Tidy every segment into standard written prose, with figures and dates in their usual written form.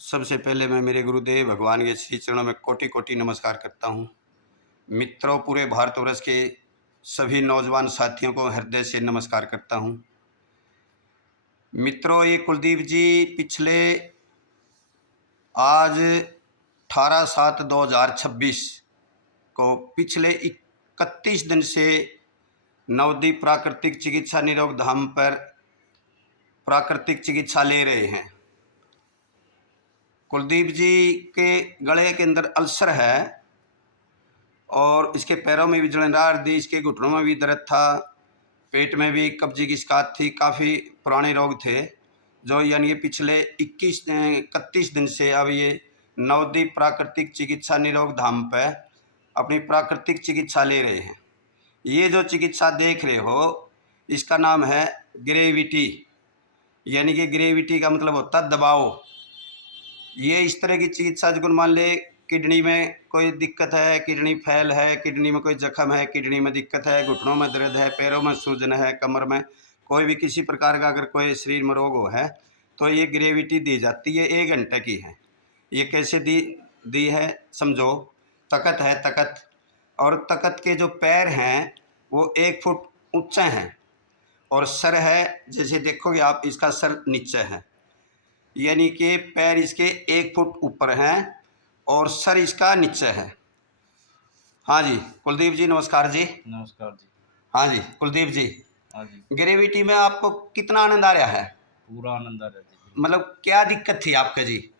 सबसे पहले मैं मेरे गुरुदेव भगवान के श्री चरणों में कोटि कोटि नमस्कार करता हूँ। मित्रों, पूरे भारतवर्ष के सभी नौजवान साथियों को हृदय से नमस्कार करता हूँ। मित्रों, ये कुलदीप जी पिछले आज 18/7/2026 को पिछले 31 दिन से नवदीप प्राकृतिक चिकित्सा निरोग धाम पर प्राकृतिक चिकित्सा ले रहे हैं। कुलदीप जी के गले के अंदर अल्सर है और इसके पैरों में भी जलन थी, इसके घुटनों में भी दर्द था, पेट में भी कब्जे की शिकायत थी। काफ़ी पुराने रोग थे जो यानी पिछले 31 दिन से अब ये नवदीप प्राकृतिक चिकित्सा निरोग धाम पे अपनी प्राकृतिक चिकित्सा ले रहे हैं। ये जो चिकित्सा देख रहे हो इसका नाम है ग्रेविटी, यानी कि ग्रेविटी का मतलब होता है दबाव। ये इस तरह की चिकित्सा जो मान ले किडनी में कोई दिक्कत है, किडनी फेल है, किडनी में कोई जख्म है, किडनी में दिक्कत है, घुटनों में दर्द है, पैरों में सूजन है, कमर में कोई भी किसी प्रकार का अगर कोई शरीर में रोग हो है तो ये ग्रेविटी दी जाती है। 1 घंटे की है। ये कैसे दी है समझो। तकत है, तकत, और तकत के जो पैर हैं वो 1 फुट ऊंचे हैं और सर है, जैसे देखोगे आप इसका सर नीचे है, यानी कि पैर इसके 1 फुट ऊपर हैं और सर इसका नीचे है। हाँ जी कुलदीप जी, नमस्कार जी। नमस्कार जी। हाँ जी कुलदीप जी। हाँ जी, ग्रेविटी में आपको कितना आनंद आ रहा है? पूरा आनंद आ रहा जी। मतलब क्या दिक्कत थी आपके जी?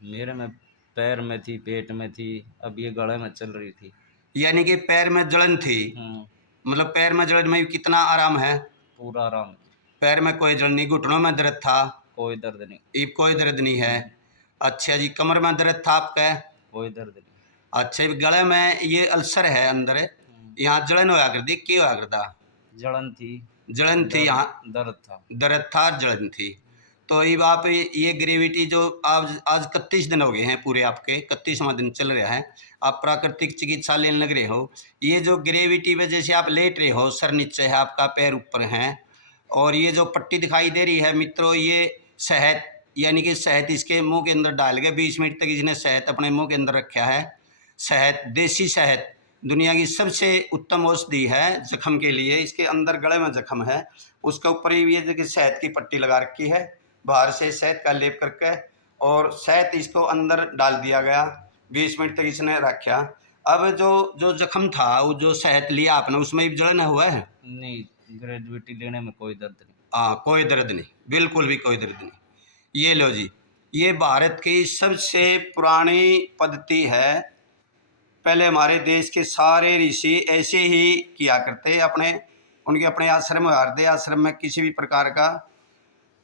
मेरे में पैर में थी, पेट में थी, अब ये गले में चल रही थी। यानी कि पैर में जलन थी। मतलब पैर में जलन में कितना आराम है? पूरा आराम जी। पैर में कोई जलन नहीं, घुटनों में दर्द था? कोई दर्द नहीं। ये कोई दर्द नहीं है। अच्छा जी, कमर में दर्द था आपके? कोई दर्द नहीं। अच्छा, गले में ये अल्सर है अंदर, यहाँ जलन होया करती, क्या होया करता? जलन थी। जलन थी, यहाँ दर्द था, जलन थी। तो अब आप ये ग्रेविटी जो आज 31 दिन हो गए हैं पूरे, आपके 31वां दिन चल रहा है, आप प्राकृतिक चिकित्सा लेने लग रहे हो। ये जो ग्रेविटी में जैसे आप लेट रहे हो, सर नीचे है आपका, पैर ऊपर हैं, और ये जो पट्टी दिखाई दे रही है मित्रों, ये शहद, यानी कि शहद इसके मुंह के अंदर डाल के 20 मिनट तक इसने शहद अपने मुंह के अंदर रखा है। शहद, देसी शहद दुनिया की सबसे उत्तम औषधि है जख्म के लिए। इसके अंदर गले में जख्म है, उसके ऊपर ही ये जगह शहद की पट्टी लगा रखी है, बाहर से शहद का लेप करके, और शहद इसको अंदर डाल दिया गया। 20 मिनट तक इसने रखा। अब जो जख्म था, वो जो शहद लिया आपने, उसमें भी जलन हुआ है? नहीं, ग्रेविटी लेने में कोई दर्द नहीं। हाँ, कोई दर्द नहीं, बिल्कुल भी कोई दर्द नहीं। ये लो जी, ये भारत की सबसे पुरानी पद्धति है। पहले हमारे देश के सारे ऋषि ऐसे ही किया करते अपने, उनके अपने आश्रम, हृदय आश्रम में किसी भी प्रकार का।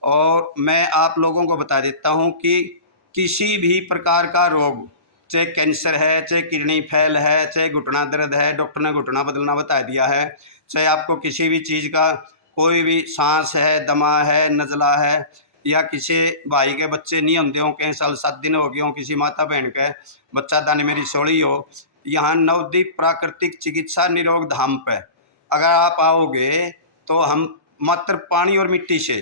और मैं आप लोगों को बता देता हूँ कि किसी भी प्रकार का रोग, चाहे कैंसर है, चाहे किडनी फेल है, चाहे घुटना दर्द है, डॉक्टर ने घुटना बदलना बता दिया है, चाहे आपको किसी भी चीज़ का कोई भी सांस है, दमा है, नज़ला है, या किसी भाई के बच्चे नहीं होंगे हों, कई साल 7 दिन हो गए हों, किसी माता बहन के बच्चा दाने में रिसोड़ी हो, यहाँ नवदीप प्राकृतिक चिकित्सा निरोग धाम पे अगर आप आओगे तो हम मात्र पानी और मिट्टी से,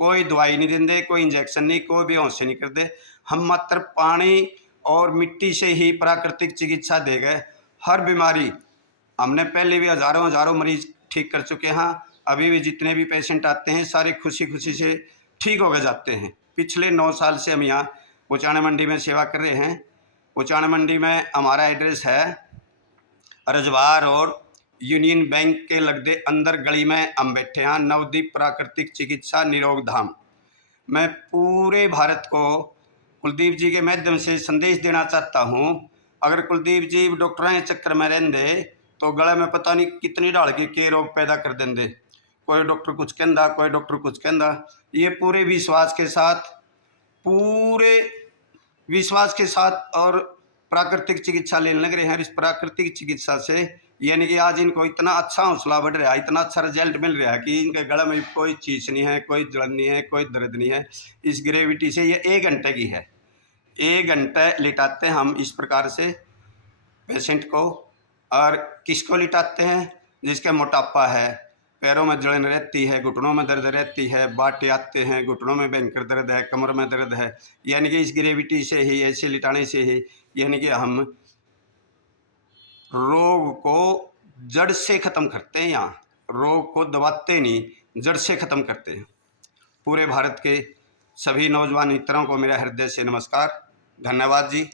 कोई दवाई नहीं देंगे, कोई इंजेक्शन नहीं, कोई बेहोश नहीं करते, हम मात्र पानी और मिट्टी से ही प्राकृतिक चिकित्सा दे गए। हर बीमारी हमने पहले भी हज़ारों मरीज ठीक कर चुके हैं। अभी भी जितने भी पेशेंट आते हैं सारे खुशी खुशी से ठीक हो गए जाते हैं। पिछले 9 साल से हम यहाँ उचाना मंडी में सेवा कर रहे हैं। उचाना मंडी में हमारा एड्रेस है रजवार और यूनियन बैंक के लगते अंदर गली में हम बैठे हैं, नवदीप प्राकृतिक चिकित्सा निरोग धाम। मैं पूरे भारत को कुलदीप जी के माध्यम से संदेश देना चाहता हूँ। अगर कुलदीप जी डॉक्टर के चक्कर में रहेंगे तो गले में पता नहीं कितनी डाल के रोग पैदा कर देंगे। कोई डॉक्टर कुछ कहता, कोई डॉक्टर कुछ कहता। ये पूरे विश्वास के साथ और प्राकृतिक चिकित्सा लेने लग रहे हैं। इस प्राकृतिक चिकित्सा से यानी कि आज इनको इतना अच्छा हौसला बढ़ रहा है, इतना अच्छा रिजल्ट मिल रहा है कि इनके गले में कोई चीज़ नहीं है, कोई जलन नहीं है, कोई दर्द नहीं है। इस ग्रेविटी से ये 1 घंटे की है। 1 घंटे लिटाते हैं हम इस प्रकार से पेशेंट को। और किसको लिटाते हैं? जिसका मोटापा है, पैरों में जलन रहती है, घुटनों में दर्द रहती है, बाटे आते हैं, घुटनों में भयंकर दर्द है, कमर में दर्द है, यानी कि इस ग्रेविटी से ही, ऐसे लिटाने से ही यानी कि हम रोग को जड़ से ख़त्म करते हैं। यहाँ रोग को दबाते नहीं, जड़ से ख़त्म करते हैं। पूरे भारत के सभी नौजवान मित्रों को मेरा हृदय से नमस्कार। धन्यवाद जी।